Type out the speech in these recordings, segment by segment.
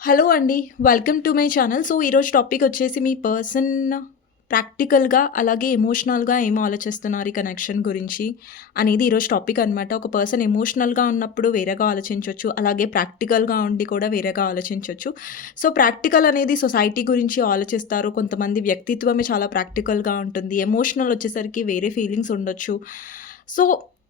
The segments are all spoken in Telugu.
హలో అండి welcome to my channel so ఈరోజు టాపిక్ వచ్చేసి మీ పర్సన్ ప్రాక్టికల్గా అలాగే ఎమోషనల్గా ఏం ఆలోచిస్తున్నారు ఈ కనెక్షన్ గురించి అనేది ఈరోజు టాపిక్ అనమాట ఒక పర్సన్ ఎమోషనల్గా ఉన్నప్పుడు వేరేగా ఆలోచించవచ్చు అలాగే ప్రాక్టికల్గా ఉండి కూడా వేరేగా ఆలోచించవచ్చు సో ప్రాక్టికల్ అనేది సొసైటీ గురించి ఆలోచిస్తారు. కొంతమంది వ్యక్తిత్వమే చాలా ప్రాక్టికల్గా ఉంటుంది. ఎమోషనల్ వచ్చేసరికి వేరే ఫీలింగ్స్ ఉండొచ్చు. సో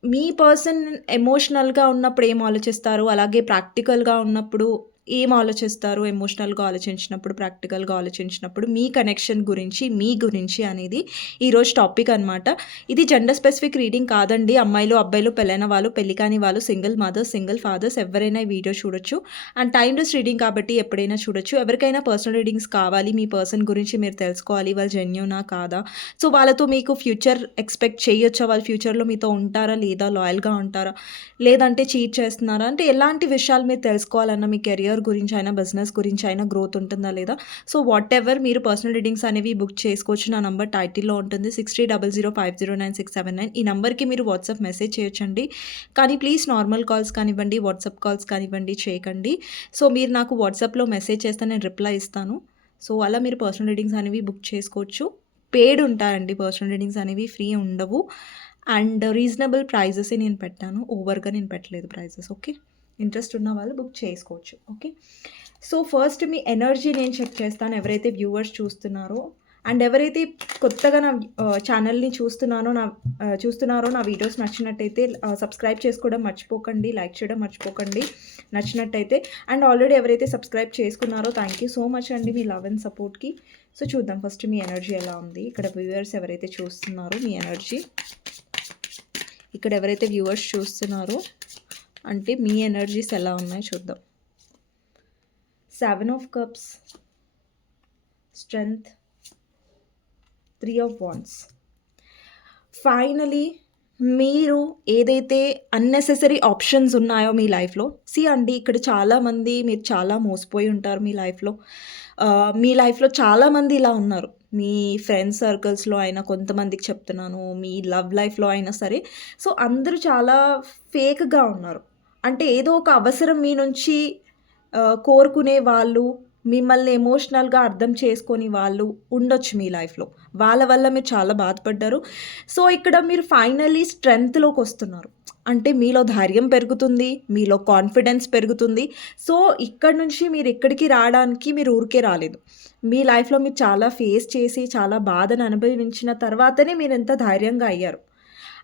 మీ పర్సన్ ఎమోషనల్గా ఉన్నప్పుడు ఏం ఆలోచిస్తారు? అలాగే ప్రాక్టికల్గా ఉన్నప్పుడు ఏం ఆలోచిస్తారు? ఎమోషనల్గా ఆలోచించినప్పుడు ప్రాక్టికల్గా ఆలోచించినప్పుడు మీ కనెక్షన్ గురించి మీ గురించి అనేది ఈరోజు టాపిక్ అనమాట ఇది జెండర్ స్పెసిఫిక్ రీడింగ్ కాదండి. అమ్మాయిలు అబ్బాయిలు పెళ్ళైన వాళ్ళు పెళ్ళి కాని వాళ్ళు సింగిల్ మదర్స్ సింగిల్ ఫాదర్స్ ఎవరైనా ఈ వీడియో చూడొచ్చు. అండ్ టైమ్ లెస్ రీడింగ్ కాబట్టి ఎప్పుడైనా చూడొచ్చు. ఎవరికైనా పర్సనల్ రీడింగ్స్ కావాలి మీ పర్సన్ గురించి మీరు తెలుసుకోవాలి వాళ్ళు జెన్యునా కాదా? సో వాళ్ళతో మీకు ఫ్యూచర్ ఎక్స్పెక్ట్ చేయొచ్చా? వాళ్ళు ఫ్యూచర్లో మీతో ఉంటారా? లేదా లాయల్గా ఉంటారా? లేదంటే చీట్ చేస్తున్నారా? అంటే ఎలాంటి విషయాలు మీరు తెలుసుకోవాలన్న మీ కెరియర్ గురించి అయినా బిజినెస్ గురించి అయినా గ్రోత్ ఉంటుందా లేదా? సో వాట్ ఎవర్ మీరు పర్సనల్ రీడింగ్స్ అనేవి బుక్ చేసుకోవచ్చు. నా నంబర్ టైటిల్లో ఉంటుంది. Six three double zero five zero nine six seven nine ఈ నెంబర్కి మీరు వాట్సాప్ మెసేజ్ చేయొచ్చండి. కానీ ప్లీజ్ నార్మల్ కాల్స్ కానివ్వండి వాట్సాప్ కాల్స్ కానివ్వండి చేయకండి. సో మీరు నాకు వాట్సాప్లో మెసేజ్ చేస్తే నేను రిప్లై ఇస్తాను. సో అలా మీరు పర్సనల్ రీడింగ్స్ అనేవి బుక్ చేసుకోవచ్చు. పేడ్ ఉంటాయండి పర్సనల్ రీడింగ్స్ అనేవి ఫ్రీ ఉండవు. అండ్ రీజనబుల్ ప్రైజెస్ నేను పెట్టాను. ఓవర్గా నేను పెట్టలేదు ప్రైజెస్ ఓకే ఇంట్రెస్ట్ ఉన్న వాళ్ళు బుక్ చేసుకోవచ్చు ఓకే? సో ఫస్ట్ మీ ఎనర్జీ నేను చెక్ చేస్తాను ఎవరైతే వ్యూవర్స్ చూస్తున్నారో. అండ్ ఎవరైతే కొత్తగా నా ఛానల్ని చూస్తున్నానో నా చూస్తున్నారో నా వీడియోస్ నచ్చినట్టయితే సబ్స్క్రైబ్ చేసుకోవడం మర్చిపోకండి లైక్ చేయడం మర్చిపోకండి నచ్చినట్టయితే. అండ్ ఆల్రెడీ ఎవరైతే సబ్స్క్రైబ్ చేసుకున్నారో థ్యాంక్ యూ సో మచ్ అండి మీ లవ్ అండ్ సపోర్ట్కి. సో చూద్దాం ఫస్ట్ మీ ఎనర్జీ ఎలా ఉంది. ఇక్కడ వ్యూవర్స్ ఎవరైతే చూస్తున్నారో మీ ఎనర్జీ. ఇక్కడ ఎవరైతే వ్యూవర్స్ చూస్తున్నారో అంటే మీ ఎనర్జీస్ ఎలా ఉన్నాయి చూద్దాం. Seven of cups strength three of wands. Finally మీరు ఏదైతే అన్నెసెసరీ ఆప్షన్స్ ఉన్నాయో మీ లైఫ్లో సి అండి ఇక్కడ చాలామంది మీరు చాలా మోసపోయి ఉంటారు మీ లైఫ్లో. మీ లైఫ్లో చాలామంది ఇలా ఉన్నారు. మీ ఫ్రెండ్స్ సర్కిల్స్లో అయినా కొంతమందికి చెప్తున్నాను మీ లవ్ లైఫ్లో అయినా సరే. సో అందరూ చాలా ఫేక్గా ఉన్నారు. అంటే ఏదో ఒక అవసరం మీ నుంచి కోరుకునే వాళ్ళు మిమ్మల్ని ఎమోషనల్గా అర్థం చేసుకొని వాళ్ళు ఉండొచ్చు మీ లైఫ్లో. వాళ్ళ వల్ల మీరు చాలా బాధపడ్డారు. సో ఇక్కడ మీరు ఫైనలీ స్ట్రెంగ్త్లోకి వస్తున్నారు. అంటే మీలో ధైర్యం పెరుగుతుంది మీలో కాన్ఫిడెన్స్ పెరుగుతుంది. సో ఇక్కడ నుంచి మీరు ఎక్కడికి రావడానికి మీరు ఊరికే రాలేదు. మీ లైఫ్లో మీరు చాలా ఫేస్ చేసి చాలా బాధను అనుభవించిన తర్వాతనే మీరు ఎంత ధైర్యంగా అయ్యారు.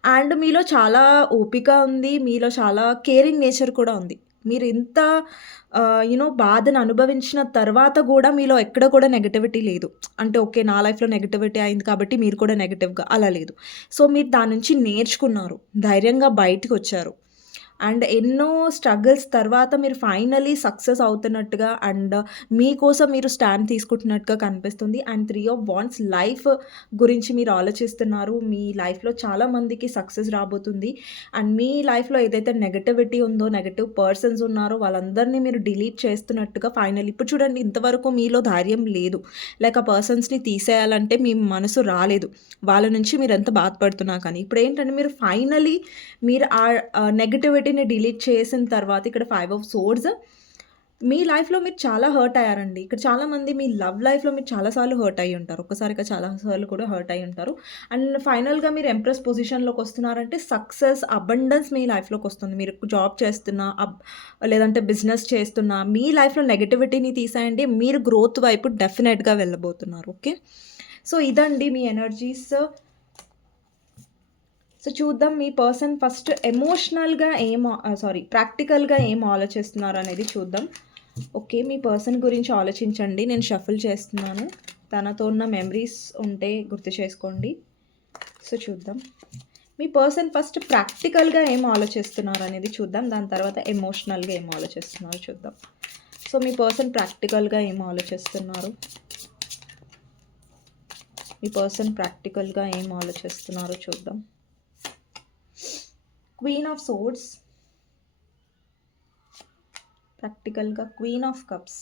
అండ్ మీలో చాలా ఓపిక ఉంది మీలో చాలా కేరింగ్ నేచర్ కూడా ఉంది. మీరు ఇంత యూనో బాధను అనుభవించిన తర్వాత కూడా మీలో ఎక్కడ కూడా నెగటివిటీ లేదు. అంటే ఓకే నా లైఫ్లో నెగటివిటీ అయింది కాబట్టి మీరు కూడా నెగటివ్గా అలా లేదు. సో మీరు దాని నుంచి నేర్చుకున్నారు. ధైర్యంగా బయటకు వచ్చారు. అండ్ ఎన్నో స్ట్రగుల్స్ తర్వాత మీరు ఫైనలీ సక్సెస్ అవుతున్నట్టుగా అండ్ మీకోసం మీరు స్టాండ్ తీసుకుంటున్నట్టుగా కనిపిస్తుంది. And three of wands life గురించి మీరు ఆలోచిస్తున్నారు. మీ లైఫ్లో చాలా మందికి సక్సెస్ రాబోతుంది. అండ్ మీ లైఫ్లో ఏదైతే నెగటివిటీ ఉందో నెగటివ్ పర్సన్స్ ఉన్నారో వాళ్ళందరినీ మీరు డిలీట్ చేస్తున్నట్టుగా ఫైనల్ ఇప్పుడు చూడండి ఇంతవరకు మీలో ధైర్యం లేదు. లైక్ ఆ పర్సన్స్ని తీసేయాలంటే మీ మనసు రాలేదు. వాళ్ళ నుంచి మీరు ఎంత బాధపడుతున్నా కానీ ఇప్పుడు ఏంటంటే మీరు ఫైనలీ మీరు ఆ ఒకటిని డిలీట్ చేసిన తర్వాత ఇక్కడ ఫైవ్ ఆఫ్ సోర్స్ మీ లైఫ్లో మీరు చాలా హర్ట్ అయ్యారండి. ఇక్కడ చాలామంది మీ లవ్ లైఫ్లో మీరు చాలాసార్లు హర్ట్ అయ్యి ఉంటారు. ఒక్కసారిగా చాలాసార్లు కూడా హర్ట్ అయ్యి ఉంటారు. అండ్ ఫైనల్గా మీరు ఎంప్రెస్ పొజిషన్లోకి వస్తున్నారంటే సక్సెస్ అబండెన్స్ మీ లైఫ్లోకి వస్తుంది. మీరు జాబ్ చేస్తున్నా లేదంటే బిజినెస్ చేస్తున్నా మీ లైఫ్లో నెగటివిటీని తీసేయండి. మీరు గ్రోత్ వైపు డెఫినెట్గా వెళ్ళబోతున్నారు. ఓకే సో ఇదండి మీ ఎనర్జీస్ సో చూద్దాం మీ పర్సన్ ఫస్ట్ ఎమోషనల్గా ఏం సారీ ప్రాక్టికల్గా ఏం ఆలోచిస్తున్నారు అనేది చూద్దాం. ఓకే మీ పర్సన్ గురించి ఆలోచించండి. నేను షఫుల్ చేస్తున్నాను. తనతో ఉన్న మెమరీస్ ఉంటే గుర్తు చేసుకోండి. సో చూద్దాం. మీ పర్సన్ ఫస్ట్ ప్రాక్టికల్గా ఏం ఆలోచిస్తున్నారు అనేది చూద్దాం. దాని తర్వాత ఎమోషనల్గా ఏం ఆలోచిస్తున్నారు చూద్దాం. సో మీ పర్సన్ ప్రాక్టికల్గా ఏం ఆలోచిస్తున్నారు? మీ పర్సన్ ప్రాక్టికల్గా ఏం ఆలోచిస్తున్నారో చూద్దాం. క్వీన్ ఆఫ్ సోర్డ్స్ ప్రాక్టికల్గా queen of cups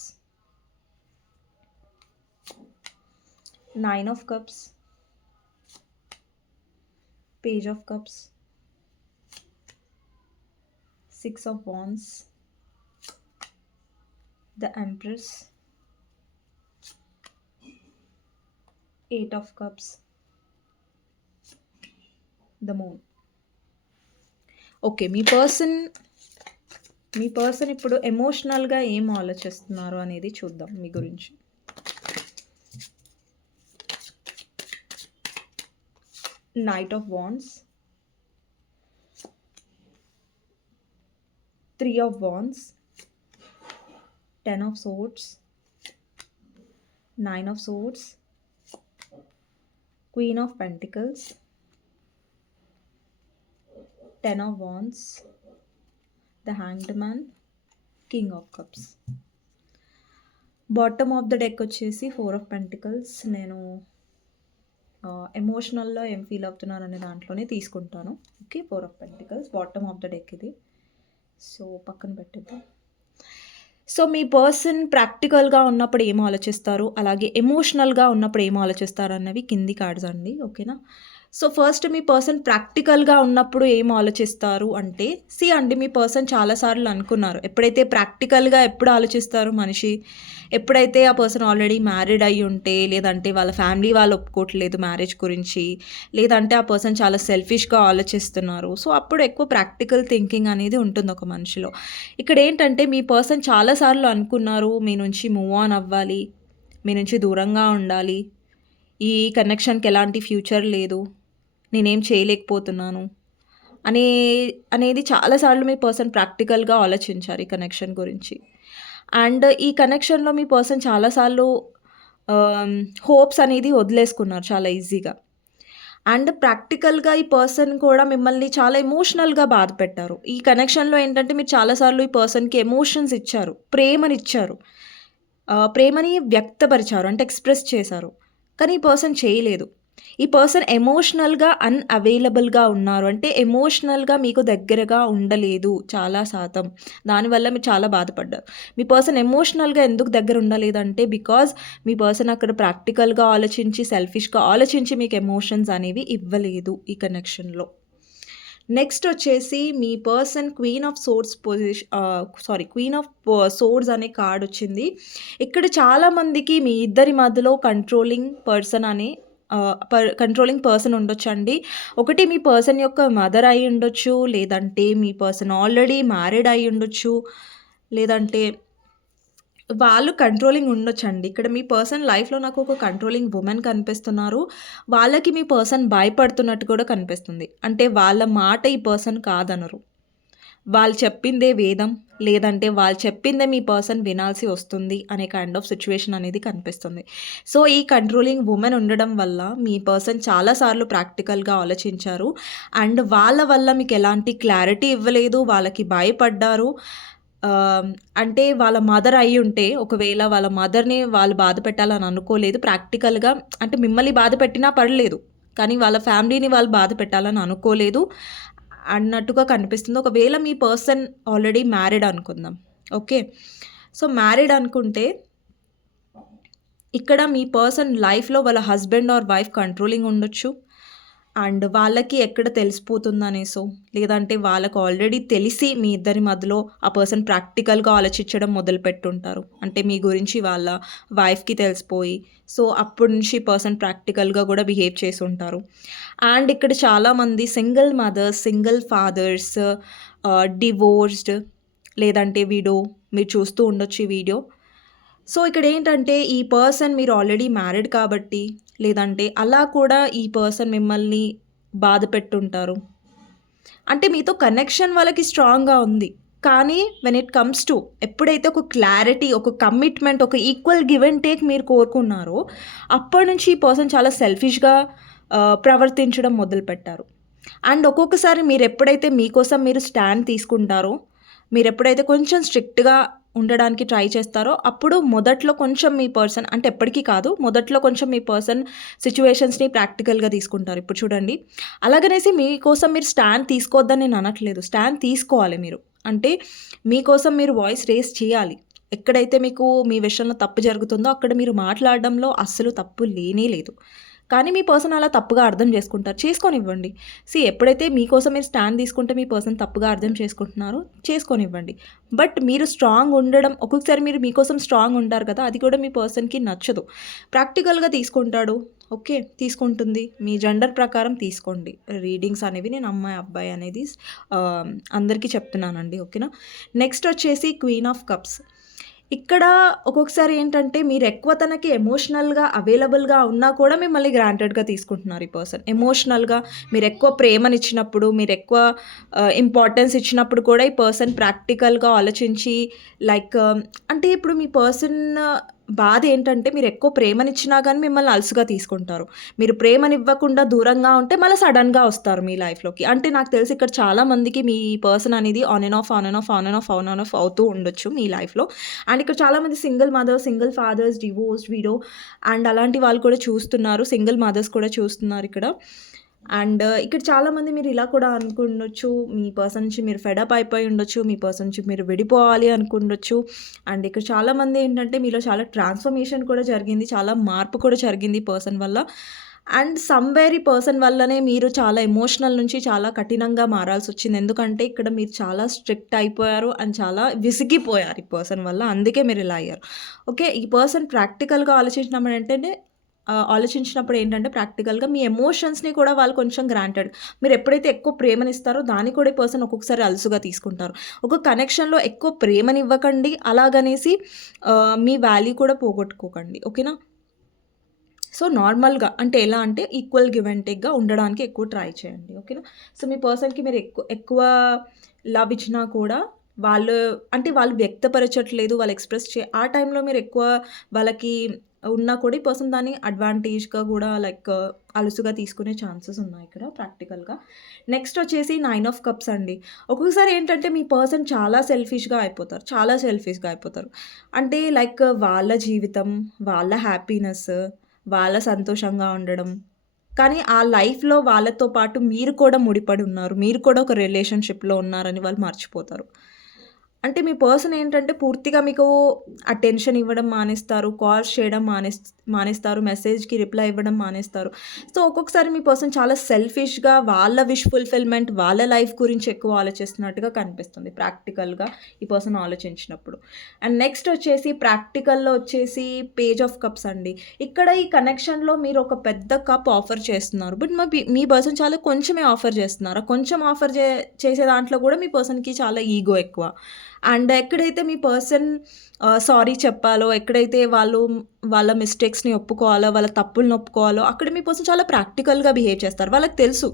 nine of cups page of cups six of wands the empress eight of cups the moon okay me person మీ పర్సన్ ఇప్పుడు ఎమోషనల్గా ఏం ఆలోచిస్తున్నారు అనేది చూద్దాం మీ గురించి. Knight of wands three of wands ten of swords nine of swords queen of pentacles ten of wands the hanged man king of cups bottom of the deck వచ్చేసి ఫోర్ ఆఫ్ పెంటికల్స్ నేను ఎమోషనల్లో ఏం ఫీల్ అవుతున్నాను అనే దాంట్లోనే తీసుకుంటాను. Okay four of pentacles bottom of the deck ఇది. సో పక్కన పెట్టేద్దాం. సో మీ పర్సన్ ప్రాక్టికల్గా ఉన్నప్పుడు ఏం ఆలోచిస్తారు? అలాగే ఎమోషనల్గా ఉన్నప్పుడు ఏం ఆలోచిస్తారు? అన్నవి కింది కార్డ్స్ అండి. ఓకేనా సో ఫస్ట్ మీ పర్సన్ ప్రాక్టికల్గా ఉన్నప్పుడు ఏం ఆలోచిస్తారు అంటే సి అండి మీ పర్సన్ చాలాసార్లు అనుకున్నారు. ఎప్పుడైతే ప్రాక్టికల్గా ఎప్పుడు ఆలోచిస్తారు మనిషి? ఎప్పుడైతే ఆ పర్సన్ ఆల్రెడీ మ్యారీడ్ అయి ఉంటే లేదంటే వాళ్ళ ఫ్యామిలీ వాళ్ళు ఒప్పుకోవట్లేదు మ్యారేజ్ గురించి లేదంటే ఆ పర్సన్ చాలా సెల్ఫిష్గా ఆలోచిస్తున్నారు. సో అప్పుడు ఎక్కువ ప్రాక్టికల్ థింకింగ్ అనేది ఉంటుంది ఒక మనిషిలో. ఇక్కడ ఏంటంటే మీ పర్సన్ చాలాసార్లు అనుకున్నారు మీ నుంచి మూవ్ ఆన్ అవ్వాలి మీ నుంచి దూరంగా ఉండాలి ఈ కనెక్షన్కి ఎలాంటి ఫ్యూచర్ లేదు నేనేం చేయలేకపోతున్నాను అనే అనేది చాలాసార్లు మీ పర్సన్ ప్రాక్టికల్గా ఆలోచించారు ఈ కనెక్షన్ గురించి. అండ్ ఈ కనెక్షన్లో మీ పర్సన్ చాలాసార్లు హోప్స్ అనేది వదిలేసుకున్నారు చాలా ఈజీగా. అండ్ ప్రాక్టికల్గా ఈ పర్సన్ కూడా మిమ్మల్ని చాలా ఎమోషనల్గా బాధ పెట్టారు. ఈ కనెక్షన్లో ఏంటంటే మీరు చాలాసార్లు ఈ పర్సన్కి ఎమోషన్స్ ఇచ్చారు ప్రేమని ఇచ్చారు ప్రేమని వ్యక్తపరిచారు అంటే ఎక్స్ప్రెస్ చేశారు. కానీ ఈ పర్సన్ చేయలేదు. ఈ పర్సన్ ఎమోషనల్గా అన్అవైలబుల్గా ఉన్నారు. అంటే ఎమోషనల్గా మీకు దగ్గరగా ఉండలేదు చాలా శాతం. దానివల్ల మీరు చాలా బాధపడ్డారు. మీ పర్సన్ ఎమోషనల్గా ఎందుకు దగ్గర ఉండలేదంటే బికాజ్ మీ పర్సన్ అక్కడ ప్రాక్టికల్గా ఆలోచించి సెల్ఫిష్గా ఆలోచించి మీకు ఎమోషన్స్ అనేవి ఇవ్వలేదు ఈ కనెక్షన్లో. నెక్స్ట్ వచ్చేసి మీ person queen of swords position sorry queen of swords అనే కార్డ్ వచ్చింది. ఇక్కడ చాలామందికి మీ ఇద్దరి మధ్యలో కంట్రోలింగ్ పర్సన్ అనే కంట్రోలింగ్ పర్సన్ ఉండొచ్చు అండి ఒకటి మీ పర్సన్ యొక్క మదర్ అయి ఉండొచ్చు లేదంటే మీ పర్సన్ ఆల్రెడీ మ్యారీడ్ అయి ఉండొచ్చు లేదంటే వాళ్ళు కంట్రోలింగ్ ఉండొచ్చండి. ఇక్కడ మీ పర్సన్ లైఫ్లో నాకు ఒక కంట్రోలింగ్ ఉమెన్ కనిపిస్తున్నారు. వాళ్ళకి మీ పర్సన్ భయపడుతున్నట్టు కూడా కనిపిస్తుంది. అంటే వాళ్ళ మాట ఈ పర్సన్ కాదనరు. వాళ్ళు చెప్పిందే వేదం లేదంటే వాళ్ళు చెప్పిందే మీ పర్సన్ వినాల్సి వస్తుంది అనే కైండ్ ఆఫ్ సిచ్యువేషన్ అనేది కనిపిస్తుంది. సో ఈ కంట్రోలింగ్ ఉమెన్ ఉండడం వల్ల మీ పర్సన్ చాలాసార్లు ప్రాక్టికల్గా ఆలోచించారు. అండ్ వాళ్ళ వల్ల మీకు ఎలాంటి క్లారిటీ ఇవ్వలేదు వాళ్ళకి భయపడ్డారు. Um, అంటే వాళ్ళ మదర్ అయి ఉంటే ఒకవేళ వాళ్ళ మదర్ని వాళ్ళు బాధ పెట్టాలని అనుకోలేదు ప్రాక్టికల్గా అంటే మిమ్మల్ని బాధ పెట్టినా పడలేదు కానీ వాళ్ళ ఫ్యామిలీని వాళ్ళు బాధ పెట్టాలని అనుకోలేదు. అన్నట్టుగా కనిపిస్తుంది. ఒకవేళ మీ పర్సన్ ఆల్రెడీ మ్యారీడ్ అనుకుందాం. ఓకే? సో మ్యారీడ్ అనుకుంటే ఇక్కడ మీ పర్సన్ లైఫ్లో వాళ్ళ హస్బెండ్ ఆర్ వైఫ్ కంట్రోలింగ్ ఉండొచ్చు. అండ్ వాళ్ళకి ఎక్కడ తెలిసిపోతుందనేసో లేదంటే వాళ్ళకు ఆల్రెడీ తెలిసి మీ ఇద్దరి మధ్యలో ఆ పర్సన్ ప్రాక్టికల్గా ఆలోచించడం మొదలు పెట్టుంటారు. అంటే మీ గురించి వాళ్ళ వైఫ్కి తెలిసిపోయి సో అప్పటి నుంచి పర్సన్ ప్రాక్టికల్గా కూడా బిహేవ్ చేసి ఉంటారు అండ్ ఇక్కడ చాలామంది single mothers single fathers divorced లేదంటే వీడో మీరు చూస్తూ ఉండొచ్చు ఈ వీడియో. సో ఇక్కడ ఏంటంటే ఈ పర్సన్ మీరు ఆల్రెడీ మ్యారీడ్ కాబట్టి లేదంటే అలా కూడా ఈ పర్సన్ మిమ్మల్ని బాధ పెట్టుంటారు. అంటే మీతో కనెక్షన్ వాళ్ళకి స్ట్రాంగ్గా ఉంది. కానీ వెన్ ఇట్ కమ్స్ టు ఎప్పుడైతే ఒక క్లారిటీ ఒక కమిట్మెంట్ ఒక ఈక్వల్ గివ్ అండ్ టేక్ మీరు కోరుకున్నారో అప్పటి నుంచి ఈ పర్సన్ చాలా సెల్ఫిష్గా ప్రవర్తించడం మొదలుపెట్టారు అండ్ ఒక్కొక్కసారి మీరు ఎప్పుడైతే మీకోసం మీరు స్టాండ్ తీసుకుంటారో మీరు ఎప్పుడైతే కొంచెం స్ట్రిక్ట్గా ఉండడానికి ట్రై చేస్తారో అప్పుడు మొదట్లో కొంచెం మీ పర్సన్ అంటే ఎప్పటికీ కాదు మొదట్లో కొంచెం మీ పర్సన్ సిచ్యువేషన్స్ని ప్రాక్టికల్గా తీసుకుంటారు. ఇప్పుడు చూడండి. అలాగనేసి మీకోసం మీరు స్టాండ్ తీసుకోవద్దని నేను అనట్లేదు. స్టాండ్ తీసుకోవాలి మీరు. అంటే మీకోసం మీరు వాయిస్ రేస్ చేయాలి. ఎక్కడైతే మీకు మీ విషయంలో తప్పు జరుగుతుందో అక్కడ మీరు మాట్లాడడంలో అస్సలు తప్పు లేనే లేదు. కానీ మీ పర్సన్ అలా తప్పుగా అర్థం చేసుకుంటారు. చేసుకొనివ్వండి. సి ఎప్పుడైతే మీకోసం మీరు స్టాండ్ తీసుకుంటే మీ పర్సన్ తప్పుగా అర్థం చేసుకుంటున్నారో చేసుకొనివ్వండి. బట్ మీరు స్ట్రాంగ్ ఉండడం ఒక్కొక్కసారి మీరు మీకోసం స్ట్రాంగ్ ఉంటారు కదా అది కూడా మీ పర్సన్కి నచ్చదు. ప్రాక్టికల్గా తీసుకుంటాడు. ఓకే తీసుకుంటుంది. మీ జెండర్ ప్రకారం తీసుకోండి. రీడింగ్స్ అనేవి నేను అమ్మాయి అబ్బాయి అనేది అందరికీ చెప్తున్నానండి. ఓకేనా? నెక్స్ట్ వచ్చేసి క్వీన్ ఆఫ్ కప్స్. ఇక్కడ ఒక్కొక్కసారి ఏంటంటే మీరు ఎక్కువ తనకి ఎమోషనల్గా అవైలబుల్గా ఉన్నా కూడా మిమ్మల్ని గ్రాంటెడ్గా తీసుకుంటున్నారు ఈ పర్సన్ ఎమోషనల్గా మీరు ఎక్కువ ప్రేమనిచ్చినప్పుడు మీరు ఎక్కువ uh, ఇంపార్టెన్స్ ఇచ్చినప్పుడు కూడా ఈ పర్సన్ ప్రాక్టికల్గా ఆలోచించి లైక్ um, అంటే ఇప్పుడు మీ పర్సన్ బాధ ఏంటంటే మీరు ఎక్కువ ప్రేమనిచ్చినా కానీ మిమ్మల్ని అలసుగా తీసుకుంటారు. మీరు ప్రేమనివ్వకుండా దూరంగా ఉంటే మళ్ళీ సడన్గా వస్తారు మీ లైఫ్లోకి. అంటే నాకు తెలిసి ఇక్కడ చాలామందికి మీ పర్సన్ అనేది on and off on and off on and off on and off అవుతూ ఉండొచ్చు మీ లైఫ్లో. అండ్ ఇక్కడ చాలామంది single mothers single fathers divorce widow and అలాంటి వాళ్ళు కూడా చూస్తున్నారు. సింగిల్ మదర్స్ కూడా చూస్తున్నారు ఇక్కడ. అండ్ uh, ఇక్కడ చాలామంది మీరు ఇలా కూడా అనుకుండొచ్చు మీ పర్సన్ నుంచి మీరు ఫెడప్ అయిపోయి ఉండొచ్చు మీ పర్సన్ నుంచి మీరు విడిపోవాలి అనుకుండొచ్చు. అండ్ ఇక్కడ చాలామంది ఏంటంటే మీలో చాలా ట్రాన్స్ఫర్మేషన్ కూడా జరిగింది చాలా మార్పు కూడా జరిగింది పర్సన్ వల్ల. అండ్ సమ్వేర్ ఈ పర్సన్ వల్లనే మీరు చాలా ఎమోషనల్ నుంచి చాలా కఠినంగా మారాల్సి వచ్చింది. ఎందుకంటే ఇక్కడ మీరు చాలా స్ట్రిక్ట్ అయిపోయారు అండ్ చాలా విసిగిపోయారు ఈ పర్సన్ వల్ల. అందుకే మీరు ఇలా అయ్యారు. ఓకే ఈ పర్సన్ ప్రాక్టికల్గా ఆలోచించినామంటే ఆలోచించినప్పుడు ఏంటంటే ప్రాక్టికల్గా మీ ఎమోషన్స్ని కూడా వాళ్ళు కొంచెం గ్రాంటెడ్. మీరు ఎప్పుడైతే ఎక్కువ ప్రేమనిస్తారో దాన్ని కూడా పర్సన్ ఒక్కొక్కసారి అలసుగా తీసుకుంటారు. ఒక కనెక్షన్లో ఎక్కువ ప్రేమని ఇవ్వకండి అలాగనేసి మీ వాల్యూ కూడా పోగొట్టుకోకండి. ఓకేనా? సో నార్మల్గా అంటే ఎలా అంటే ఈక్వల్ గివ్ అండ్ టేక్గా ఉండడానికి ఎక్కువ ట్రై చేయండి. ఓకేనా? సో మీ పర్సన్కి మీరు ఎక్కువ ఎక్కువ లవ్ ఇచ్చినా కూడా వాళ్ళు అంటే వాళ్ళు వ్యక్తపరచట్లేదు వాళ్ళు ఎక్స్ప్రెస్ చే ఆ టైంలో మీరు ఎక్కువ వాళ్ళకి ఉన్నా కూడా ఈ పర్సన్ దాన్ని అడ్వాంటేజ్గా కూడా లైక్ అలుసుగా తీసుకునే ఛాన్సెస్ ఉన్నాయి ఇక్కడ ప్రాక్టికల్గా నెక్స్ట్ వచ్చేసి నైన్ ఆఫ్ కప్స్ అండి. ఒక్కొక్కసారి ఏంటంటే మీ పర్సన్ చాలా సెల్ఫిష్గా అయిపోతారు చాలా సెల్ఫిష్గా అయిపోతారు. అంటే లైక్ వాళ్ళ జీవితం వాళ్ళ హ్యాపీనెస్ వాళ్ళ సంతోషంగా ఉండడం. కానీ ఆ లైఫ్లో వాళ్ళతో పాటు మీరు కూడా ముడిపడి ఉన్నారు మీరు కూడా ఒక రిలేషన్షిప్లో ఉన్నారని వాళ్ళు మర్చిపోతారు. అంటే మీ పర్సన్ ఏంటంటే పూర్తిగా మీకు అటెన్షన్ ఇవ్వడం మానేస్తారు కాల్స్ చేయడం మానేస్ మానేస్తారు మెసేజ్కి రిప్లై ఇవ్వడం మానేస్తారు. సో ఒక్కొక్కసారి మీ పర్సన్ చాలా సెల్ఫిష్గా వాళ్ళ విష్ ఫుల్ఫిల్మెంట్ వాళ్ళ లైఫ్ గురించి ఎక్కువ ఆలోచిస్తున్నట్టుగా కనిపిస్తుంది ప్రాక్టికల్గా ఈ పర్సన్ ఆలోచించినప్పుడు. అండ్ నెక్స్ట్ వచ్చేసి ప్రాక్టికల్లో వచ్చేసి పేజ్ ఆఫ్ కప్స్ అండి. ఇక్కడ ఈ కనెక్షన్లో మీరు ఒక పెద్ద కప్ ఆఫర్ చేస్తున్నారు. బట్ మా మీ పర్సన్ చాలా కొంచెమే ఆఫర్ చేస్తున్నారు? కొంచెం ఆఫర్ చే చేసే దాంట్లో కూడా మీ పర్సన్కి చాలా ఈగో ఎక్కువ. అండ్ ఎక్కడైతే మీ పర్సన్ సారీ చెప్పాలో ఎక్కడైతే వాళ్ళు వాళ్ళ మిస్టేక్స్ని ఒప్పుకోవాలో వాళ్ళ తప్పులను ఒప్పుకోవాలో అక్కడ మీ పర్సన్ చాలా ప్రాక్టికల్గా బిహేవ్ చేస్తారు. వాళ్ళకి తెలుసు.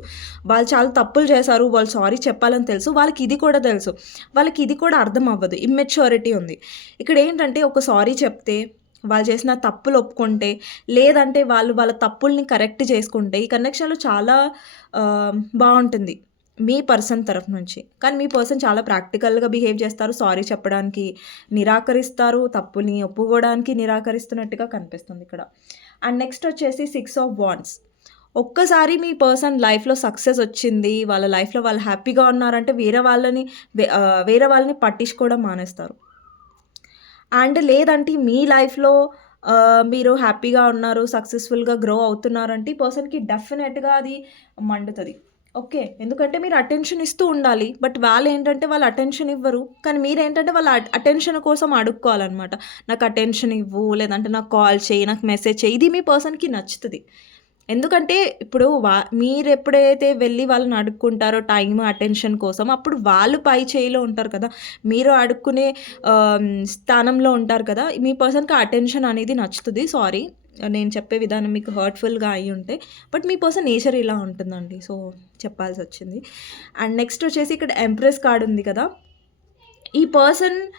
వాళ్ళు చాలా తప్పులు చేశారు వాళ్ళు సారీ చెప్పాలని తెలుసు. వాళ్ళకి ఇది కూడా తెలుసు. వాళ్ళకి ఇది కూడా అర్థం అవ్వదు. ఇమ్మెచ్యూరిటీ ఉంది. ఇక్కడ ఏంటంటే ఒక సారీ చెప్తే వాళ్ళు చేసిన తప్పులు ఒప్పుకుంటే లేదంటే వాళ్ళు వాళ్ళ తప్పుల్ని కరెక్ట్ చేసుకుంటే ఈ కనెక్షన్లో చాలా బాగుంటుంది. మీ పర్సన్ తరఫు నుంచి. కానీ మీ పర్సన్ చాలా ప్రాక్టికల్గా బిహేవ్ చేస్తారు. సారీ చెప్పడానికి నిరాకరిస్తారు. తప్పుని ఒప్పుకోవడానికి నిరాకరిస్తున్నట్టుగా కనిపిస్తుంది ఇక్కడ. అండ్ నెక్స్ట్ వచ్చేసి సిక్స్ ఆఫ్ వాన్స్ ఒక్కసారి మీ పర్సన్ లైఫ్లో సక్సెస్ వచ్చింది. వాళ్ళ లైఫ్లో వాళ్ళు హ్యాపీగా ఉన్నారంటే వేరే వాళ్ళని వేరే వాళ్ళని పట్టించుకోవడం మానేస్తారు. అండ్ లేదంటే మీ లైఫ్లో మీరు హ్యాపీగా ఉన్నారు సక్సెస్ఫుల్గా గ్రో అవుతున్నారంటే ఈ పర్సన్కి డెఫినెట్గా అది మండుతుంది. ఓకే ఎందుకంటే మీరు అటెన్షన్ ఇస్తూ ఉండాలి బట్ వాళ్ళు ఏంటంటే వాళ్ళు అటెన్షన్ ఇవ్వరు కానీ మీరు ఏంటంటే వాళ్ళ అటెన్షన్ కోసం అడుక్కోవాలన్నమాట. నాకు అటెన్షన్ ఇవ్వు లేదంటే నాకు కాల్ చేయి నాకు మెసేజ్ చేయి. ఇది మీ పర్సన్కి నచ్చుతుంది. ఎందుకంటే ఇప్పుడు వా మీరు ఎప్పుడైతే వెళ్ళి వాళ్ళని అడుక్కుంటారో టైం అటెన్షన్ కోసం అప్పుడు వాళ్ళు పై చేయిలో ఉంటారు కదా. మీరు అడుక్కునే స్థానంలో ఉంటారు కదా. మీ పర్సన్కి అటెన్షన్ అనేది నచ్చుతుంది. సారీ. నేను చెప్పే విధానం మీకు హర్ట్ఫుల్గా అయి ఉంటే బట్ మీ పర్సన్ నేచర్ ఇలా ఉంటుందండి. సో చెప్పాల్సి వచ్చింది. అండ్ నెక్స్ట్ వచ్చేసి ఇక్కడ ఎంప్రెస్ కార్డ్ ఉంది కదా. ఈ పర్సన్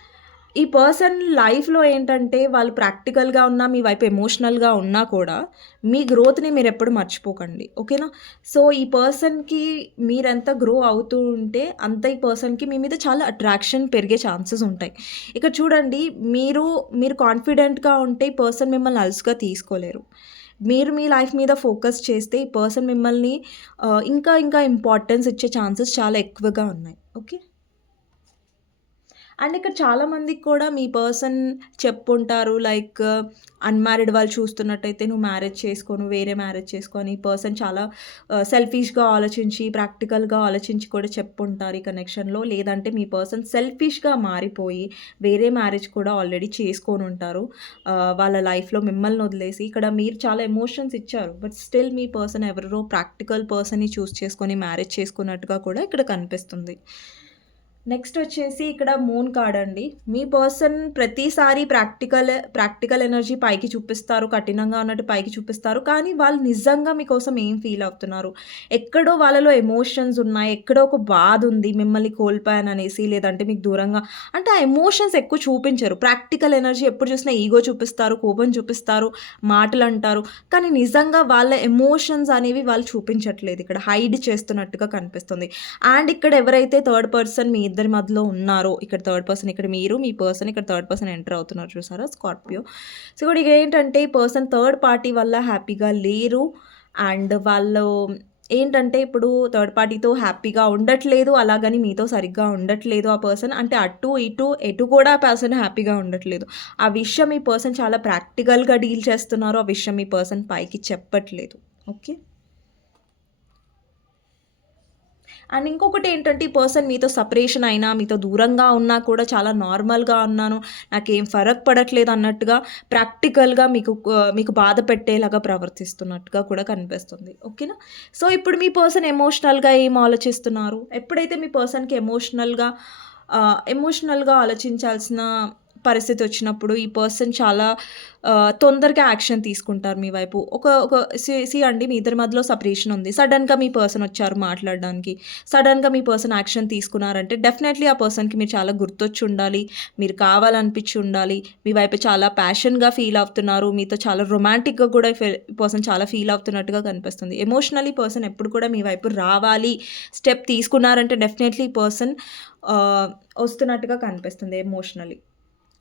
ఈ పర్సన్ లైఫ్లో ఏంటంటే వాళ్ళు ప్రాక్టికల్గా ఉన్నా మీ వైపు ఎమోషనల్గా ఉన్నా కూడా మీ గ్రోత్ని మీరు ఎప్పుడు మర్చిపోకండి ఓకేనా? సో ఈ పర్సన్కి మీరెంత గ్రో అవుతూ ఉంటే అంత ఈ పర్సన్కి మీ మీద చాలా అట్రాక్షన్ పెరిగే ఛాన్సెస్ ఉంటాయి. ఇక్కడ చూడండి మీరు మీరు కాన్ఫిడెంట్గా ఉంటే ఈ పర్సన్ మిమ్మల్ని అలసుగా తీసుకోలేరు. మీరు మీ లైఫ్ మీద ఫోకస్ చేస్తే ఈ పర్సన్ మిమ్మల్ని ఇంకా ఇంకా ఇంపార్టెన్స్ ఇచ్చే ఛాన్సెస్ చాలా ఎక్కువగా ఉన్నాయి ఓకే? అండ్ ఇక్కడ చాలామందికి కూడా మీ పర్సన్ చెప్పుంటారు లైక్ అన్మ్యారీడ్ వాళ్ళు చూస్తున్నట్టయితే నువ్వు మ్యారేజ్ చేసుకొని వేరే మ్యారేజ్ చేసుకొని ఈ పర్సన్ చాలా సెల్ఫిష్గా ఆలోచించి ప్రాక్టికల్గా ఆలోచించి కూడా చెప్పుంటారు ఈ కనెక్షన్లో. లేదంటే మీ పర్సన్ సెల్ఫిష్గా మారిపోయి వేరే మ్యారేజ్ కూడా ఆల్రెడీ చేసుకొని ఉంటారు. వాళ్ళ లైఫ్లో మిమ్మల్ని వదిలేసి ఇక్కడ మీరు చాలా ఎమోషన్స్ ఇచ్చారు. బట్ స్టిల్ మీ పర్సన్ ఎవరో ప్రాక్టికల్ పర్సన్ని చూస్ చేసుకొని మ్యారేజ్ చేసుకున్నట్టుగా కూడా ఇక్కడ కనిపిస్తుంది. నెక్స్ట్ వచ్చేసి ఇక్కడ మూన్ కార్డ్ అండి. మీ పర్సన్ ప్రతిసారి ప్రాక్టికల్ ప్రాక్టికల్ ఎనర్జీ పైకి చూపిస్తారు కఠినంగా ఉన్నట్టు పైకి చూపిస్తారు. కానీ వాళ్ళు నిజంగా మీకోసం ఏం ఫీల్ అవుతున్నారు? ఎక్కడో వాళ్ళలో ఎమోషన్స్ ఉన్నాయి ఎక్కడో ఒక బాధ ఉంది మిమ్మల్ని కోల్పోయాను అనేసి లేదంటే మీకు దూరంగా అంటే ఆ ఎమోషన్స్ ఎక్కువ చూపించరు. ప్రాక్టికల్ ఎనర్జీ ఎప్పుడు చూసినా ఈగో చూపిస్తారు కోపం చూపిస్తారు మాటలు అంటారు. కానీ నిజంగా వాళ్ళ ఎమోషన్స్ అనేవి వాళ్ళు చూపించట్లేదు. ఇక్కడ హైడ్ చేస్తున్నట్టుగా కనిపిస్తుంది. అండ్ ఇక్కడ ఎవరైతే థర్డ్ పర్సన్ మీ ఇద్దరి మధ్యలో ఉన్నారో ఇక్కడ థర్డ్ పర్సన్ ఇక్కడ మీరు మీ పర్సన్ ఇక్కడ థర్డ్ పర్సన్ ఎంటర్ అవుతున్నారు చూసారా? స్కార్పియో సో ఇక్కడ ఏంటంటే ఈ పర్సన్ థర్డ్ పార్టీ వల్ల హ్యాపీగా లేరు. అండ్ వాళ్ళు ఏంటంటే ఇప్పుడు థర్డ్ పార్టీతో హ్యాపీగా ఉండట్లేదు. అలాగని మీతో సరిగ్గా ఉండట్లేదు ఆ పర్సన్ అంటే అటు ఇటు ఎటు కూడా ఆ పర్సన్ హ్యాపీగా ఉండట్లేదు. ఆ విషయం ఈ పర్సన్ చాలా ప్రాక్టికల్గా డీల్ చేస్తున్నారు. ఆ విషయం ఈ పర్సన్ పైకి చెప్పట్లేదు. ఓకే అండ్ ఇంకొకటి ఏంటంటే ఈ పర్సన్ మీతో సపరేషన్ అయినా మీతో దూరంగా ఉన్నా కూడా చాలా నార్మల్గా ఉన్నాను. నాకేం ఫరక్ పడట్లేదు అన్నట్టుగా ప్రాక్టికల్గా మీకు మీకు బాధ పెట్టేలాగా ప్రవర్తిస్తున్నట్టుగా కూడా కనిపిస్తుంది. ఓకేనా సో ఇప్పుడు మీ పర్సన్ ఎమోషనల్గా ఏం ఆలోచిస్తున్నారు? ఎప్పుడైతే మీ పర్సన్కి ఎమోషనల్గా ఎమోషనల్గా ఆలోచించాల్సిన పరిస్థితి వచ్చినప్పుడు ఈ పర్సన్ చాలా తొందరగా యాక్షన్ తీసుకుంటారు మీ వైపు. ఒక ఒక సి అండి మీ ఇద్దరి మధ్యలో సపరేషన్ ఉంది. సడన్గా మీ పర్సన్ వచ్చారు మాట్లాడడానికి. సడన్గా మీ పర్సన్ యాక్షన్ తీసుకున్నారంటే డెఫినెట్లీ ఆ పర్సన్కి మీరు చాలా గుర్తొచ్చి ఉండాలి. మీరు కావాలనిపించి ఉండాలి. మీ వైపు చాలా ప్యాషన్గా ఫీల్ అవుతున్నారు. మీతో చాలా రొమాంటిక్గా కూడా పర్సన్ చాలా ఫీల్ అవుతున్నట్టుగా కనిపిస్తుంది. ఎమోషనలీ పర్సన్ ఎప్పుడు కూడా మీ వైపు రావాలి. స్టెప్ తీసుకున్నారంటే డెఫినెట్లీ పర్సన్ వస్తున్నట్టుగా కనిపిస్తుంది ఎమోషనలీ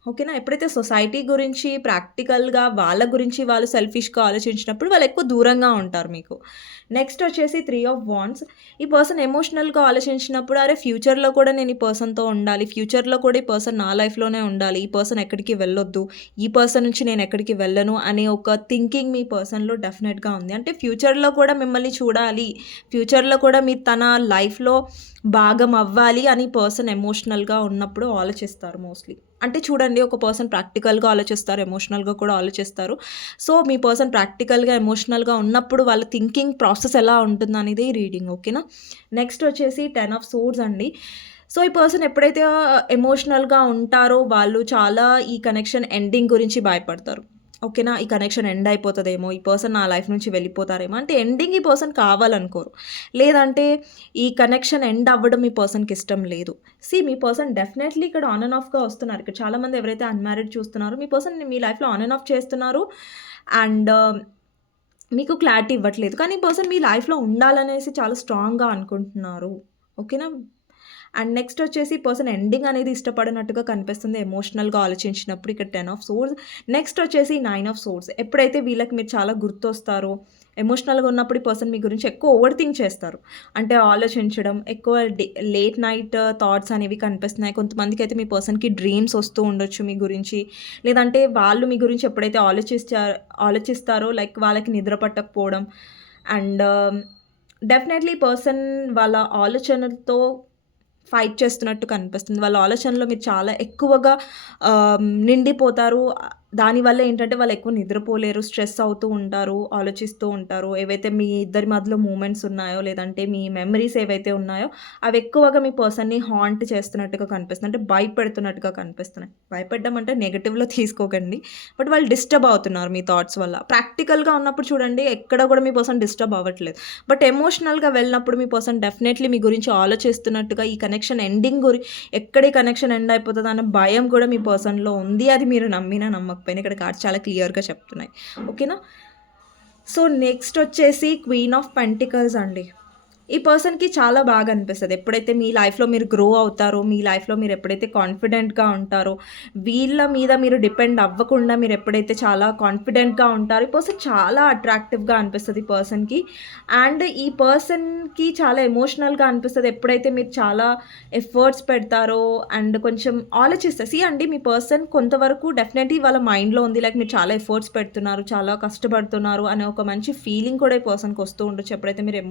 ఓకేనా? ఎప్పుడైతే సొసైటీ గురించి ప్రాక్టికల్గా వాళ్ళ గురించి వాళ్ళు సెల్ఫిష్గా ఆలోచించినప్పుడు వాళ్ళు ఎక్కువ దూరంగా ఉంటారు మీకు. నెక్స్ట్ వచ్చేసి త్రీ ఆఫ్ వాండ్స్. ఈ పర్సన్ ఎమోషనల్గా ఆలోచించినప్పుడు అరే ఫ్యూచర్లో కూడా నేను ఈ పర్సన్తో ఉండాలి. ఫ్యూచర్లో కూడా ఈ పర్సన్ నా లైఫ్లోనే ఉండాలి. ఈ పర్సన్ ఎక్కడికి వెళ్ళొద్దు. ఈ పర్సన్ నుంచి నేను ఎక్కడికి వెళ్ళను అనే ఒక థింకింగ్ మీ పర్సన్లో డెఫినెట్గా ఉంది. అంటే ఫ్యూచర్లో కూడా మిమ్మల్ని చూడాలి. ఫ్యూచర్లో కూడా మీ తన లైఫ్లో భాగం అవ్వాలి అని పర్సన్ ఎమోషనల్గా ఉన్నప్పుడు ఆలోచిస్తారు మోస్ట్లీ. అంటే చూడండి ఒక పర్సన్ ప్రాక్టికల్గా ఆలోచిస్తారు ఎమోషనల్గా కూడా ఆలోచిస్తారు. సో మీ పర్సన్ ప్రాక్టికల్గా ఎమోషనల్గా ఉన్నప్పుడు వాళ్ళ థింకింగ్ ప్రాసెస్ ఎలా ఉంటుంది అనేది రీడింగ్ ఓకేనా? నెక్స్ట్ వచ్చేసి టెన్ ఆఫ్ సోర్స్ అండి. సో ఈ పర్సన్ ఎప్పుడైతే ఎమోషనల్గా ఉంటారో వాళ్ళు చాలా ఈ కనెక్షన్ ఎండింగ్ గురించి భయపడతారు. ఓకేనా ఈ కనెక్షన్ ఎండ్ అయిపోతుందేమో ఈ పర్సన్ నా లైఫ్ నుంచి వెళ్ళిపోతారేమో అంటే ఎండింగ్ ఈ పర్సన్ కావాలనుకోరు. లేదంటే ఈ కనెక్షన్ ఎండ్ అవ్వడం మీ పర్సన్కి ఇష్టం లేదు. సి మీ పర్సన్ డెఫినెట్లీ ఇక్కడ ఆన్ అండ్ ఆఫ్గా వస్తున్నారు. ఇక్కడ చాలామంది ఎవరైతే అన్మ్యారీడ్ చూస్తున్నారో మీ పర్సన్ మీ లైఫ్లో ఆన్ అండ్ ఆఫ్ చేస్తున్నారు. అండ్ um, మీకు క్లారిటీ ఇవ్వట్లేదు. కానీ ఈ పర్సన్ మీ లైఫ్లో ఉండాలనేసి చాలా స్ట్రాంగ్గా అనుకుంటున్నారు. ఓకేనా? అండ్ నెక్స్ట్ వచ్చేసి పర్సన్ ఎండింగ్ అనేది ఇష్టపడినట్టుగా కనిపిస్తుంది ఎమోషనల్గా ఆలోచించినప్పుడు ఇక్కడ టెన్ ఆఫ్ సోర్స్. నెక్స్ట్ వచ్చేసి నైన్ ఆఫ్ సోర్స్. ఎప్పుడైతే వీళ్ళకి మీరు చాలా గుర్తొస్తారో ఎమోషనల్గా ఉన్నప్పుడు ఈ పర్సన్ మీ గురించి ఎక్కువ ఓవర్ థింక్ చేస్తారు. అంటే ఆలోచించడం ఎక్కువ లేట్ నైట్ థాట్స్ అనేవి కనిపిస్తున్నాయి. కొంతమందికి అయితే మీ పర్సన్కి డ్రీమ్స్ వస్తూ ఉండొచ్చు మీ గురించి. లేదంటే వాళ్ళు మీ గురించి ఎప్పుడైతే ఆలోచిస్తారు ఆలోచిస్తారో లైక్ వాళ్ళకి నిద్ర పట్టకపోవడం. అండ్ డెఫినెట్లీ పర్సన్ వాళ్ళ ఆలోచనలతో ఫైట్ చేస్తున్నట్టు కనిపిస్తుంది. వాళ్ళ ఆలోచనలో మీరు చాలా ఎక్కువగా నిండిపోతారు. దానివల్ల ఏంటంటే వాళ్ళు ఎక్కువ నిద్రపోలేరు స్ట్రెస్ అవుతూ ఉంటారు ఆలోచిస్తూ ఉంటారు. ఏవైతే మీ ఇద్దరి మధ్యలో మూమెంట్స్ ఉన్నాయో లేదంటే మీ మెమరీస్ ఏవైతే ఉన్నాయో అవి ఎక్కువగా మీ పర్సన్ని హాంట్ చేస్తున్నట్టుగా కనిపిస్తుంది అంటే భయపెడుతున్నట్టుగా కనిపిస్తున్నాయి. భయపెట్టడం అంటే నెగిటివ్లో తీసుకోకండి. బట్ వాళ్ళు డిస్టర్బ్ అవుతున్నారు మీ థాట్స్ వల్ల. ప్రాక్టికల్గా ఉన్నప్పుడు చూడండి ఎక్కడ కూడా మీ పర్సన్ డిస్టర్బ్ అవ్వట్లేదు. బట్ ఎమోషనల్గా వెళ్ళినప్పుడు మీ పర్సన్ డెఫినెట్లీ మీ గురించి ఆలోచిస్తున్నట్టుగా ఈ కనెక్షన్ ఎండింగ్ గురి ఎక్కడ ఈ కనెక్షన్ ఎండ్ అయిపోతుంది అనే భయం కూడా మీ పర్సన్లో ఉంది. అది మీరు నమ్మినా పైన ఇక్కడ కార్డ్స్ చాలా క్లియర్గా చెప్తున్నాయి. ఓకేనా? సో నెక్స్ట్ వచ్చేసి క్వీన్ ఆఫ్ పెంటికల్స్ అండి. ఈ పర్సన్‌కి చాలా బాగా అనిపిస్తుంది ఎప్పుడైతే మీ లైఫ్‌లో మీరు గ్రో అవుతారో, మీ లైఫ్‌లో మీరు ఎప్పుడైతే కాన్ఫిడెంట్‌గా ఉంటారో, వీళ్ళ మీద మీరు డిపెండ్ అవ్వకుండా మీరు ఎప్పుడైతే చాలా కాన్ఫిడెంట్‌గా ఉంటారో, ఈ పర్సన్ చాలా అట్రాక్టివ్‌గా అనిపిస్తుంది ఈ పర్సన్‌కి. అండ్ ఈ పర్సన్‌కి చాలా ఎమోషనల్‌గా అనిపిస్తుంది ఎప్పుడైతే మీరు చాలా ఎఫర్ట్స్ పెడతారో అండ్ కొంచెం ఆలోచిస్తారు. సీ అండి మీ పర్సన్ కొంతవరకు డెఫినెట్‌లీ వాళ్ళ మైండ్‌లో ఉంది. లైక్ మీరు చాలా ఎఫర్ట్స్ పెడుతున్నారు, చాలా కష్టపడుతున్నారు అనే ఒక మంచి ఫీలింగ్ కూడా ఈ పర్సన్‌కి వస్తూ ఉండొచ్చు. ఎప్పుడైతే మీరు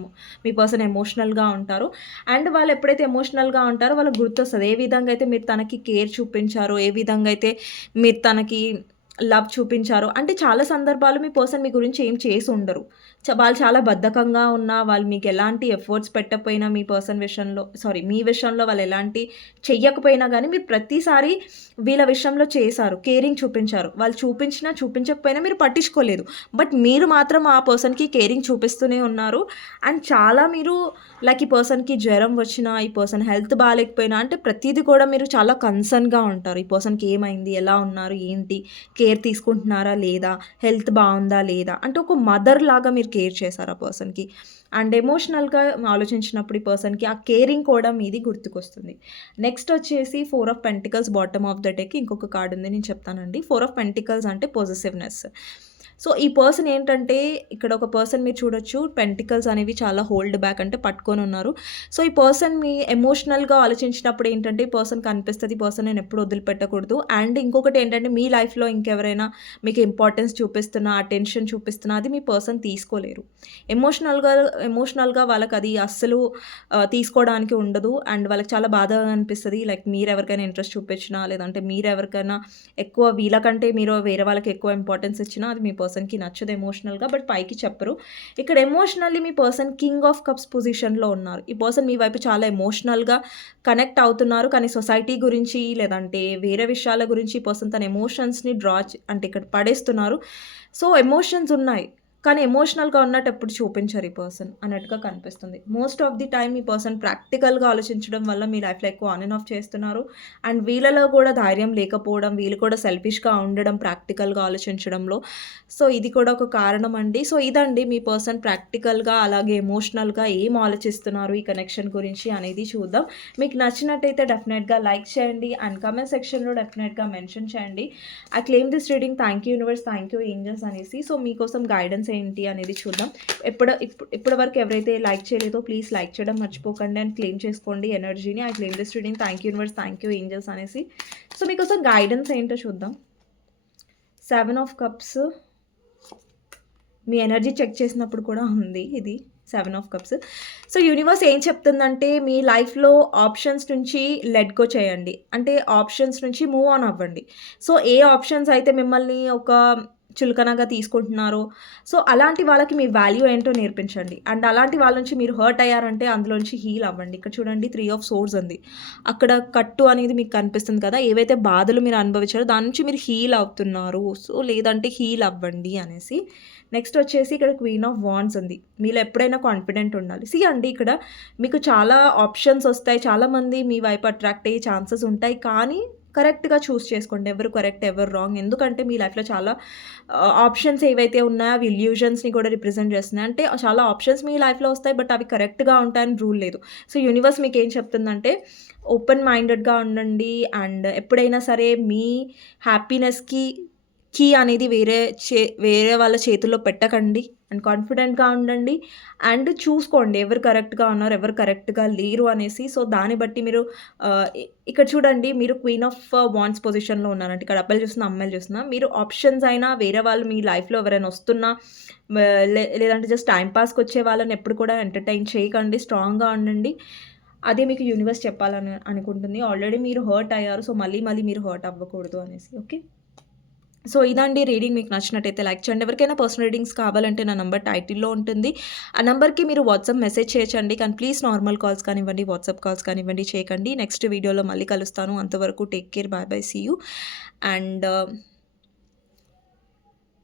మీ పర్సన్ ఎమోషనల్‌గా ఉంటారు అండ్ వాళ్ళు ఎప్పుడైతే ఎమోషనల్‌గా ఉంటారో వాళ్ళకి గుర్తొస్తుంది ఏ విధంగా అయితే మీరు తనకి కేర్ చూపించారో, ఏ విధంగా అయితే మీరు తనకి లవ్ చూపించారో అంటే చాలా సందర్భాలు మీ పర్సన్ మీ గురించి ఏం చేసి ఉండరు. వాళ్ళు చాలా బద్ధకంగా ఉన్నా, వాళ్ళు మీకు ఎలాంటి ఎఫర్ట్స్ పెట్టకపోయినా మీ పర్సన్ విషయంలో సారీ మీ విషయంలో వాళ్ళు ఎలాంటి చెయ్యకపోయినా కానీ మీరు ప్రతిసారి వీళ్ళ విషయంలో చేశారు. కేరింగ్ చూపించారు. వాళ్ళు చూపించినా, చూపించకపోయినా మీరు పట్టించుకోలేదు. బట్ మీరు మాత్రం ఆ పర్సన్‌కి కేరింగ్ చూపిస్తూనే ఉన్నారు. అండ్ చాలా మీరు లైక్ ఈ పర్సన్‌కి జ్వరం వచ్చినా, ఈ పర్సన్ హెల్త్ బాగాలేకపోయినా అంటే ప్రతిదీ కూడా మీరు చాలా కన్సర్న్‌గా ఉంటారు. ఈ పర్సన్‌కి ఏమైంది? ఎలా ఉన్నారు? ఏంటి? కేర్ తీసుకుంటున్నారా? లేదా? హెల్త్ బాగుందా లేదా? అంటే ఒక మదర్ లాగా మీరు కేర్ చేశారు ఆ పర్సన్‌కి. అండ్ ఎమోషనల్‌గా ఆలోచించినప్పుడు ఈ పర్సన్‌కి ఆ కేరింగ్ కూడా మీది గుర్తుకొస్తుంది. నెక్స్ట్ వచ్చేసి four of pentacles bottom of the deck ఇంకొక కార్డు ఉంది నేను చెప్తానండి. ఫోర్ ఆఫ్ పెంటికల్స్ అంటే పొజిసివ్నెస్ సో ఈ పర్సన్ ఏంటంటే ఇక్కడ ఒక పర్సన్ మీరు చూడొచ్చు పెంటికల్స్ అనేవి చాలా హోల్డ్ బ్యాక్ అంటే పట్టుకొని ఉన్నారు. సో ఈ పర్సన్ మీ ఎమోషనల్‌గా ఆలోచించినప్పుడు ఏంటంటే ఈ పర్సన్ కనిపిస్తుంది ఈ పర్సన్ నేను ఎప్పుడు వదిలిపెట్టకూడదు. అండ్ ఇంకొకటి ఏంటంటే మీ లైఫ్‌లో ఇంకెవరైనా మీకు ఇంపార్టెన్స్ చూపిస్తున్నా, అటెన్షన్ చూపిస్తున్నా అది మీ పర్సన్ తీసుకోలేరు. ఎమోషనల్‌గా ఎమోషనల్‌గా వాళ్ళకి అది అస్సలు తీసుకోవడానికి ఉండదు. అండ్ వాళ్ళకి చాలా బాధగా అనిపిస్తుంది లైక్ మీరు ఎవరికైనా ఇంట్రెస్ట్ చూపించినా, లేదంటే మీరు ఎవరికైనా ఎక్కువ వీళ్ళకంటే మీరు వేరే వాళ్ళకి ఎక్కువ ఇంపార్టెన్స్ ఇచ్చినా అది మీ పర్సన్‌కి నచ్చదు ఎమోషనల్‌గా. బట్ పైకి చెప్పరు. ఇక్కడ ఎమోషనల్లీ మీ పర్సన్ కింగ్ ఆఫ్ కప్స్ పొజిషన్‌లో ఉన్నారు. ఈ పర్సన్ మీ వైపు చాలా ఎమోషనల్‌గా కనెక్ట్ అవుతున్నారు. కానీ సొసైటీ గురించి లేదంటే వేరే విషయాల గురించి పర్సన్ తన ఎమోషన్స్‌ని డ్రా అంటే ఇక్కడ పడేస్తున్నారు. సో ఎమోషన్స్ ఉన్నాయి. కానీ ఎమోషనల్‌గా ఉన్నట్టు ఎప్పుడు చూపించరు ఈ పర్సన్ అన్నట్టుగా కనిపిస్తుంది. మోస్ట్ ఆఫ్ ది టైం ఈ పర్సన్ ప్రాక్టికల్‌గా ఆలోచించడం వల్ల మీ లైఫ్‌లో ఎక్కువ ఆన్ అండ్ ఆఫ్ చేస్తున్నారు. అండ్ వీళ్ళలో కూడా ధైర్యం లేకపోవడం, వీళ్ళు కూడా సెల్ఫిష్‌గా ఉండడం ప్రాక్టికల్‌గా ఆలోచించడంలో. సో ఇది కూడా ఒక కారణం అండి. సో ఇదండి మీ పర్సన్ ప్రాక్టికల్‌గా అలాగే ఎమోషనల్‌గా ఏం ఆలోచిస్తున్నారు ఈ కనెక్షన్ గురించి అనేది చూద్దాం. మీకు నచ్చినట్టయితే డెఫినెట్‌గా లైక్ చేయండి అండ్ కమెంట్ సెక్షన్‌లో డెఫినెట్‌గా మెన్షన్ చేయండి. I claim this reading thank you universe, thank you angels అనేసి. సో మీకోసం గైడెన్స్ ఏంటి అనేది చూద్దాం. ఎప్పుడు ఇప్పుడు ఇప్పటి వరకు ఎవరైతే లైక్ చేయలేదో ప్లీజ్ లైక్ చేయడం మర్చిపోకండి అండ్ క్లెయిమ్ చేసుకోండి ఎనర్జీని. I claim this reading thank you universe, thank you angels అనేసి. సో మీకోసం గైడెన్స్ ఏంటో చూద్దాం. సెవెన్ ఆఫ్ కప్స్ మీ ఎనర్జీ చెక్ చేసినప్పుడు కూడా ఉంది ఇది. Seven of cups. So universe ఏం చెప్తుందంటే మీ లైఫ్‌లో ఆప్షన్స్ నుంచి లెట్ గో చేయండి. అంటే ఆప్షన్స్ నుంచి మూవ్ ఆన్ అవ్వండి. సో ఏ ఆప్షన్స్ అయితే మిమ్మల్ని ఒక చులకనగా తీసుకుంటున్నారో సో అలాంటి వాళ్ళకి మీ వాల్యూ ఏంటో నేర్పించండి. అండ్ అలాంటి వాళ్ళ నుంచి మీరు హర్ట్ అయ్యారంటే అందులోంచి హీల్ అవ్వండి. ఇక్కడ చూడండి త్రీ ఆఫ్ సోర్స్ ఉంది. అక్కడ కట్టు అనేది మీకు కనిపిస్తుంది కదా! ఏవైతే బాధలు మీరు అనుభవించారో దాని నుంచి మీరు హీల్ అవుతున్నారు. సో లేదంటే హీల్ అవ్వండి అనేసి. నెక్స్ట్ వచ్చేసి ఇక్కడ క్వీన్ ఆఫ్ వాన్స్ ఉంది. మీలో ఎప్పుడైనా కాన్ఫిడెంట్ ఉండాలి. సీ అండి ఇక్కడ మీకు చాలా ఆప్షన్స్ వస్తాయి. చాలామంది మీ వైపు అట్రాక్ట్ అయ్యే ఛాన్సెస్ ఉంటాయి. కానీ కరెక్ట్‌గా చూస్ చేసుకోండి. ఎవరు కరెక్ట్, ఎవరు రాంగ్. ఎందుకంటే మీ లైఫ్‌లో చాలా ఆప్షన్స్ ఏవైతే ఉన్నాయో అవి ఇల్యూజన్స్‌ని కూడా రిప్రజెంట్ చేస్తున్నాయి. అంటే చాలా ఆప్షన్స్ మీ లైఫ్‌లో వస్తాయి. బట్ అవి కరెక్ట్‌గా ఉంటాయని రూల్ లేదు. సో యూనివర్స్ మీకు ఏం చెప్తుందంటే ఓపెన్ మైండెడ్‌గా ఉండండి. అండ్ ఎప్పుడైనా సరే మీ హ్యాపీనెస్‌కి కీ అనేది వేరే చే వేరే వాళ్ళ చేతుల్లో పెట్టకండి. అండ్ కాన్ఫిడెంట్‌గా ఉండండి. అండ్ చూసుకోండి ఎవరు కరెక్ట్‌గా ఉన్నారు, ఎవరు కరెక్ట్‌గా లేరు అనేసి. సో దాన్ని బట్టి మీరు ఇక్కడ చూడండి మీరు క్వీన్ ఆఫ్ వాన్స్ పొజిషన్‌లో ఉన్నారంటే ఇక్కడ అబ్బాయిలు చూస్తున్నా, అమ్మాయిలు చూస్తున్నా మీరు ఆప్షన్స్ అయినా వేరే వాళ్ళు మీ లైఫ్‌లో ఎవరైనా వస్తున్నా లే లేదంటే జస్ట్ టైంపాస్కి వచ్చే వాళ్ళని ఎప్పుడు కూడా ఎంటర్‌టైన్ చేయకండి. స్ట్రాంగ్‌గా ఉండండి. అదే మీకు యూనివర్స్ చెప్పాలని అనుకుంటుంది. ఆల్రెడీ మీరు హర్ట్ అయ్యారు. సో మళ్ళీ మళ్ళీ మీరు హర్ట్ అవ్వకూడదు అనేసి. ఓకే. సో ఇదండి రీడింగ్ మీకు నచ్చినట్టయితే లైక్ చేయండి. ఎవరికైనా పర్సనల్ రీడింగ్స్ కావాలంటే నా నంబర్ టైటిల్‌లో ఉంటుంది. ఆ నంబర్‌కి మీరు వాట్సాప్ మెసేజ్ చేయొచ్చండి. కానీ ప్లీజ్ నార్మల్ కాల్స్ కానివ్వండి, వాట్సాప్ కాల్స్ కానివ్వండి చేయకండి. నెక్స్ట్ వీడియోలో మళ్ళీ కలుస్తాను. అంతవరకు take care. Bye bye. See you. And